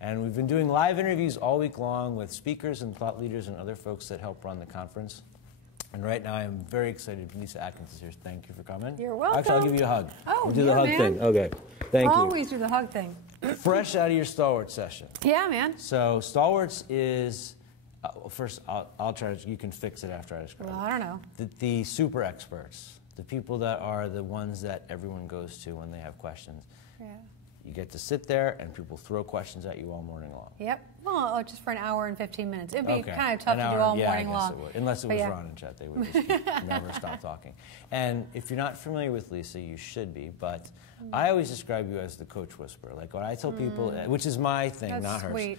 And we've been doing live interviews all week long with speakers and thought leaders and other folks that help run the conference. And right now I'm very excited. Lyssa Adkins is here. Thank you for coming. You're welcome. Actually, I'll give you a hug. Oh, we'll do the hug man. thing. Okay. Thank you. Always do the hug thing. Fresh out of your Stalwarts session. Yeah, man. So Stalwarts is, first I'll try to, you can fix it after I describe Well, it. I don't know. The super experts, the people that are the ones that everyone goes to when they have questions. Yeah. You get to sit there and people throw questions at you all morning long. Yep. Well, just for an hour and 15 minutes. It'd be Okay. kind of tough to do all morning long. It would. Unless it was Ron and Chet, they would just never stop talking. And if you're not familiar with Lyssa, you should be. But I always describe you as the coach whisperer. Like when I tell people, which is my thing, That's not hers. sweet.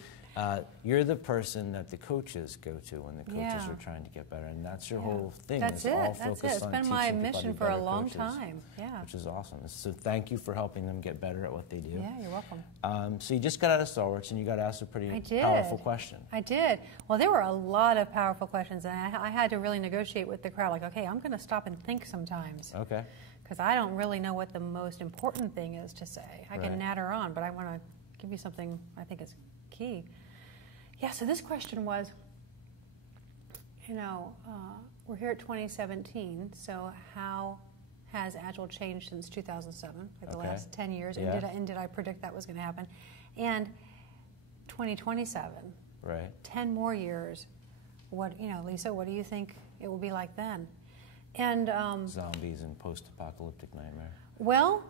You're the person that the coaches go to when the coaches Yeah. are trying to get better, and that's your whole thing. That's It's all it. That's focused it. It's on been my teaching people how to mission be for a better long coaches, time. Yeah. which is awesome. So thank you for helping them get better at what they do. Yeah, you're welcome. So you just got out of Stalwarts, and you got asked a pretty I did. powerful question. I did. Well, there were a lot of powerful questions, and I had to really negotiate with the crowd. Like, okay, I'm going to stop and think sometimes. Okay. Because I don't really know what the most important thing is to say. I can natter on, but I want to give you something I think is key. Yeah, so this question was, we're here at 2017, so how has Agile changed since 2007, like the last 10 years, and did I predict that was going to happen? And 2027, right? 10 more years, Lyssa, what do you think it will be like then? And Zombies and post-apocalyptic nightmare. Well,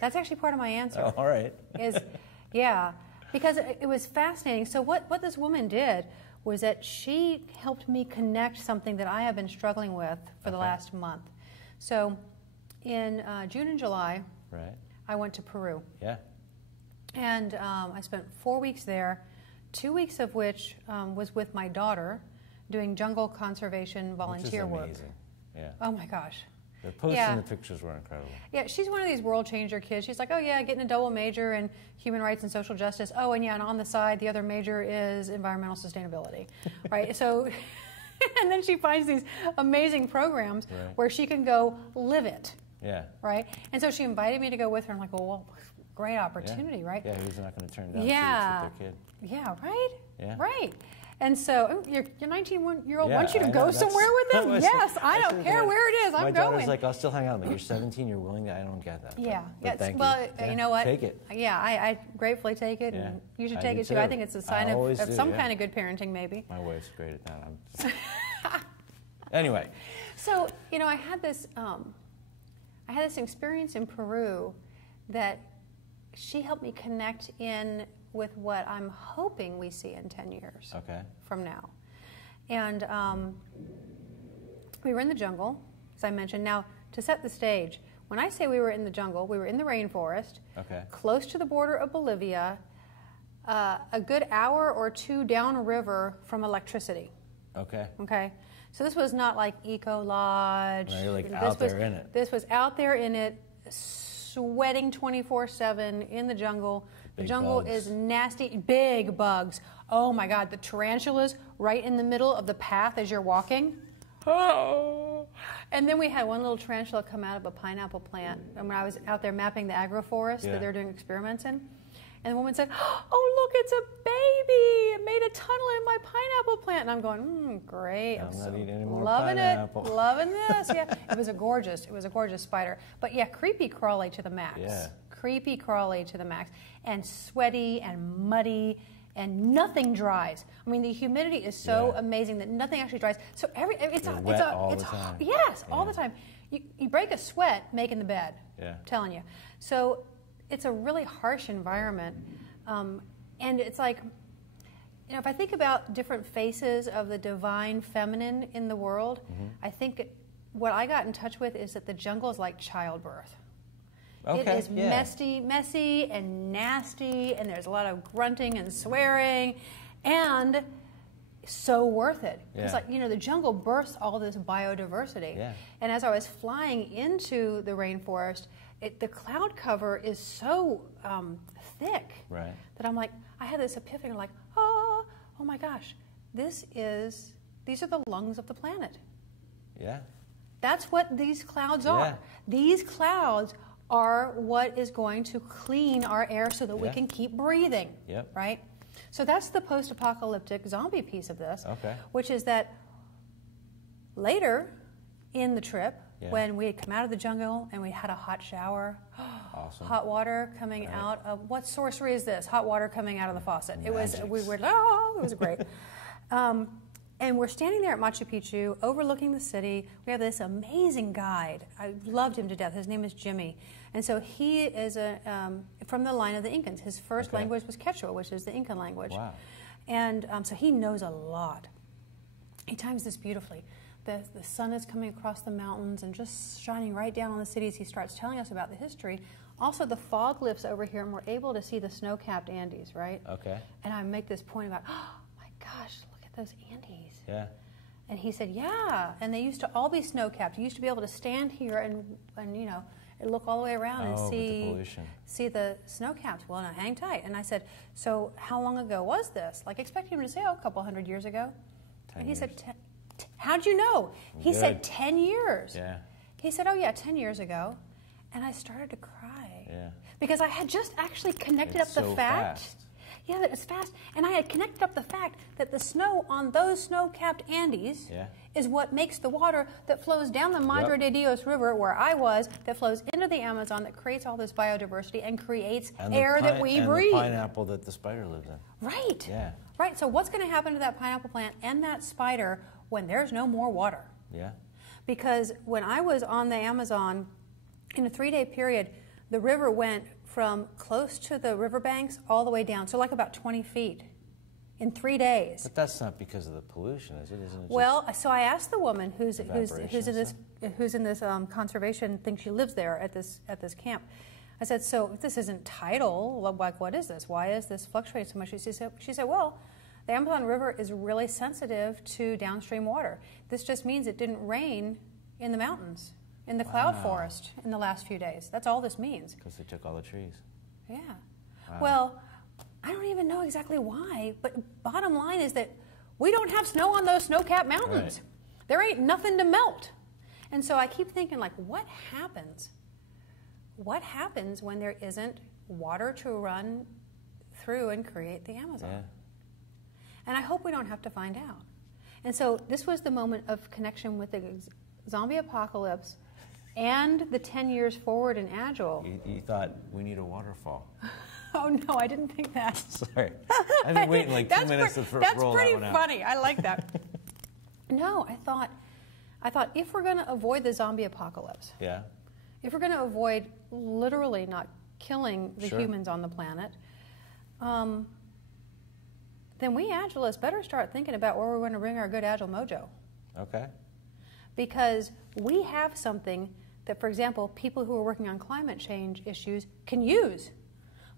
that's actually part of my answer. Oh, all right. Because it was fascinating. So what this woman did was that she helped me connect something that I have been struggling with for the last month. So in June and July, I went to Peru. Yeah. And I spent 4 weeks there, 2 weeks of which was with my daughter doing jungle conservation volunteer work. Which is amazing. Yeah. Oh my gosh. The posts and the pictures were incredible. Yeah, she's one of these world changer kids. She's like, oh yeah, getting a double major in human rights and social justice. Oh, and yeah, and on the side, the other major is environmental sustainability, right? So, and then she finds these amazing programs where she can go live it. Yeah. Right? And so she invited me to go with her. I'm like, well, great opportunity, right? Yeah, who's not going to turn down with their kid? Yeah, right? Yeah. Right. And so your 19-year-old wants you to I go know, somewhere with them? Yes, I don't care where it is. I'm going. My daughter's like, I'll still hang out. I'm like, you're 17, you're willing to, I don't get that. Yeah. But thank well, you. You know what? Take it. Yeah, I gratefully take it. And you should take it too. I think it's a sign of some kind of good parenting, maybe. My wife's great at that. I'm just... Anyway. So, I had this experience in Peru that she helped me connect in with what I'm hoping we see in 10 years from now. And we were in the jungle, as I mentioned. Now, to set the stage, when I say we were in the jungle, we were in the rainforest, close to the border of Bolivia, a good hour or two downriver from electricity. Okay? So this was not like Eco Lodge. No, you're like out there in it. This was out there in it, sweating 24/7 in the jungle. The jungle is nasty, big bugs. Oh my God, the tarantulas right in the middle of the path as you're walking. Oh. And then we had one little tarantula come out of a pineapple plant. And when I was out there mapping the agroforest that they're doing experiments in, and the woman said, oh, look, it's a baby. It made a tunnel in my pineapple plant. And I'm going, great. I'm not eating any more loving pineapple. it. Loving this. Yeah, it was a gorgeous spider. But yeah, creepy crawly to the max. Yeah. Creepy crawly to the max. And sweaty and muddy. And nothing dries. I mean, the humidity is so amazing that nothing actually dries. So it's all the time. Yes, all the time. You break a sweat making the bed. Yeah. I'm telling you. So it's a really harsh environment, and it's like, if I think about different faces of the divine feminine in the world, I think what I got in touch with is that the jungle is like childbirth. It is messy and nasty, and there's a lot of grunting and swearing, and so worth it. It's like, the jungle births all this biodiversity. Yeah. And as I was flying into the rainforest, the cloud cover is so thick that I'm like, I had this epiphany, like, oh my gosh, these are the lungs of the planet. Yeah. That's what these clouds are. These clouds are what is going to clean our air so that we can keep breathing, right? So that's the post-apocalyptic zombie piece of this, which is that later in the trip, when we had come out of the jungle and we had a hot shower, hot water coming out of, what sorcery is this? Hot water coming out of the faucet. It was, it was great. And we're standing there at Machu Picchu, overlooking the city. We have this amazing guide. I loved him to death. His name is Jimmy. And so he is from the line of the Incans. His first language was Quechua, which is the Incan language. Wow. And so he knows a lot. He times this beautifully. The sun is coming across the mountains and just shining right down on the cities. He starts telling us about the history. Also, the fog lifts over here, and we're able to see the snow-capped Andes, right? Okay. And I make this point about, oh, my gosh, look at those Andes. Yeah. And he said, yeah. And they used to all be snow-capped. You used to be able to stand here and you know, look all the way around and see the snow caps. Well, now hang tight. And I said, so how long ago was this? Like, expecting him to say, oh, a couple hundred years ago. And he said, how'd you know? He said 10 years. Yeah. He said, oh yeah, 10 years ago. And I started to cry. Yeah. Because I had just actually connected up the fact. Fast. Yeah, that it's fast. And I had connected up the fact that the snow on those snow-capped Andes is what makes the water that flows down the Madre de Dios River, where I was, that flows into the Amazon, that creates all this biodiversity and creates air that we breathe. And the pineapple that the spider lives in. Right. Yeah. Right. So what's going to happen to that pineapple plant and that spider when there's no more water? Yeah. Because when I was on the Amazon, in a 3-day period, the river went from close to the riverbanks all the way down, so like about 20 feet in 3 days. But that's not because of the pollution, is it? Isn't it? Well, so I asked the woman who's in this conservation thing. She lives there at this camp. I said, so if this isn't tidal, like what is this? Why is this fluctuating so much? She said, well, the Amazon River is really sensitive to downstream water. This just means it didn't rain in the mountains, in the cloud forest in the last few days. That's all this means. Because they took all the trees. Yeah. Wow. Well, I don't even know exactly why, but bottom line is that we don't have snow on those snow-capped mountains. Right. There ain't nothing to melt. And so I keep thinking, like, what happens? What happens when there isn't water to run through and create the Amazon? Yeah. And I hope we don't have to find out. And so this was the moment of connection with the zombie apocalypse and the 10 years forward in Agile. You thought, we need a waterfall. Oh, no, I didn't think that. Sorry. I've been waiting like 2 minutes to roll that one out. That's pretty funny. I like that. No, I thought if we're going to avoid the zombie apocalypse, if we're going to avoid literally not killing the humans on the planet, then we Agilists better start thinking about where we're going to bring our good Agile mojo. Okay. Because we have something that, for example, people who are working on climate change issues can use.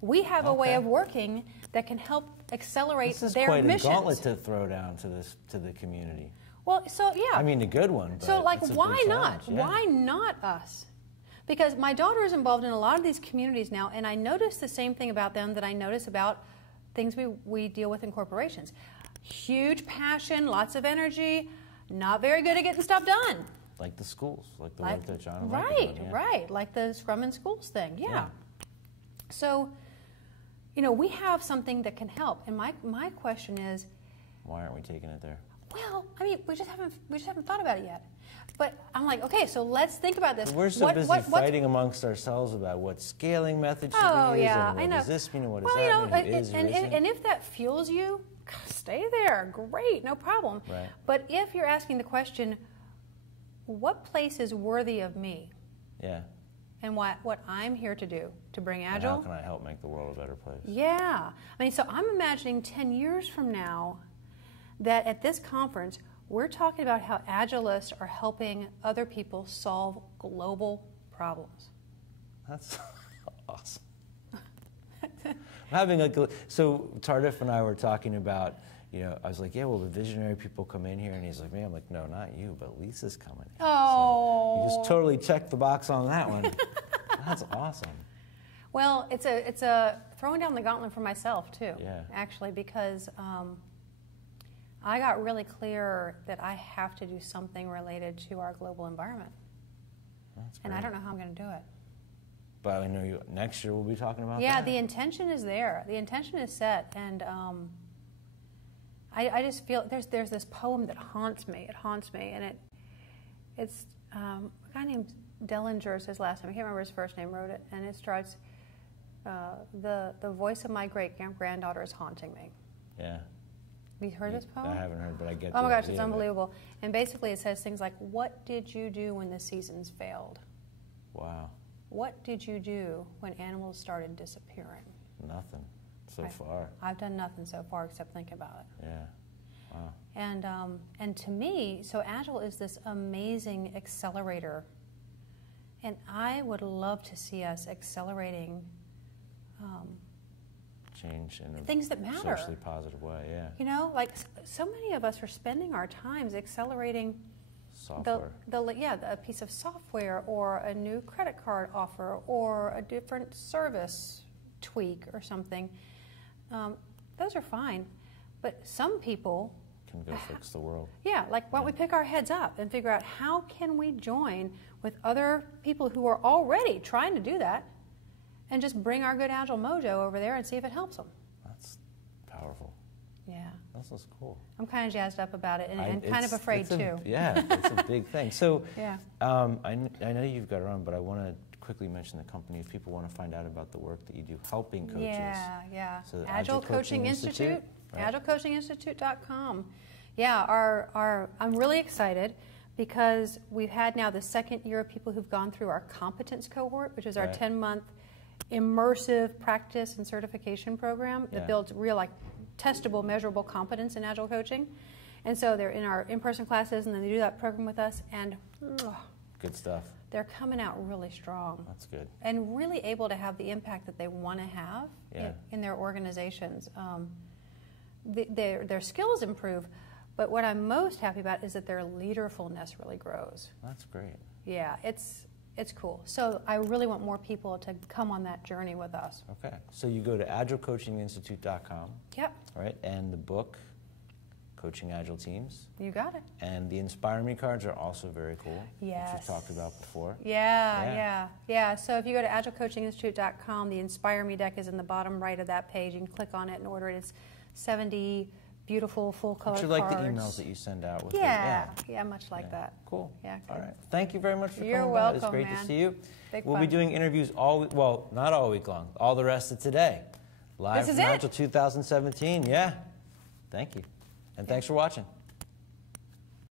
We have a way of working that can help accelerate their missions. This is quite a gauntlet to throw down to the community. Well, so yeah. I mean, a good one. But so, like, why not? Yeah. Why not us? Because my daughter is involved in a lot of these communities now, and I notice the same thing about them that I notice about things we deal with in corporations. Huge passion, lots of energy, not very good at getting stuff done. Like the schools, like the work that John and Mike are doing, right, like the Scrum in Schools thing, yeah. So, you know, we have something that can help, and my question is, why aren't we taking it there? Well, I mean, we just haven't thought about it yet. But I'm like, okay, so let's think about this. We're so busy fighting amongst ourselves about what scaling method should we use, and what does this mean, and what does that mean, and if that fuels you, stay there, great, no problem. Right. But if you're asking the question, what place is worthy of me? Yeah. And what I'm here to do to bring Agile. And how can I help make the world a better place? Yeah. I mean, so I'm imagining 10 years from now that at this conference, we're talking about how Agilists are helping other people solve global problems. That's awesome. So Tardif and I were talking about, you know, I was like, yeah, well, the visionary people come in here, and he's like, man, I'm like, no, not you, but Lyssa's coming. Oh. So you just totally checked the box on that one. That's awesome. Well, it's a throwing down the gauntlet for myself too. Yeah. Actually, because I got really clear that I have to do something related to our global environment. That's great. And I don't know how I'm going to do it. But I know next year we'll be talking about that. Yeah, the intention is there. The intention is set, and I just feel there's this poem that haunts me. It haunts me, and it's a guy named Dellinger is his last name. I can't remember his first name. Wrote it, and it starts, the voice of my great granddaughter is haunting me. Yeah. Have you heard this poem? I haven't heard, but I get. Oh my gosh, it's unbelievable. And basically, it says things like, "What did you do when the seasons failed? Wow. What did you do when animals started disappearing?" Nothing so far. I've done nothing so far except think about it. Yeah. Wow. And to me, so Agile is this amazing accelerator, and I would love to see us accelerating change in a things that matter, socially positive way. Yeah. You know, like so many of us are spending our times accelerating software. A piece of software or a new credit card offer or a different service tweak or something. Those are fine, but some people can go fix the world. Yeah, like why don't we pick our heads up and figure out how can we join with other people who are already trying to do that, and just bring our good Agile mojo over there and see if it helps them. That's powerful. Yeah. That's cool. I'm kind of jazzed up about it, and kind of afraid too. Yeah, it's a big thing. So yeah. I know you've got to run, but I want to quickly mention the company if people want to find out about the work that you do helping coaches. Yeah. So Agile Coaching Institute, right? AgileCoachingInstitute.com. Yeah, I'm really excited because we've had now the second year of people who've gone through our competence cohort, which is our 10-month immersive practice and certification program that builds real, testable, measurable competence in Agile coaching. And so they're in our in-person classes, and then they do that program with us, and good stuff. They're coming out really strong. That's good. And really able to have the impact that they want to have in their organizations. Their skills improve, but what I'm most happy about is that their leaderfulness really grows. That's great. Yeah, it's cool. So I really want more people to come on that journey with us. Okay. So you go to AgileCoachingInstitute.com. Yep. Right, and the book, Coaching Agile Teams. You got it. And the Inspire Me cards are also very cool. Yes. Which we've talked about before. Yeah. So if you go to AgileCoachingInstitute.com, the Inspire Me deck is in the bottom right of that page. You can click on it and order it. It's 70 beautiful full-color cards. Like the emails that you send out with Yeah, much like that. Cool. Yeah, good. All right. Thank you very much for You're coming welcome, by. It's great to see you. We'll fun. be doing interviews not all week long, all the rest of today. Live from Agile 2017. Yeah. Thank you. And thanks for watching.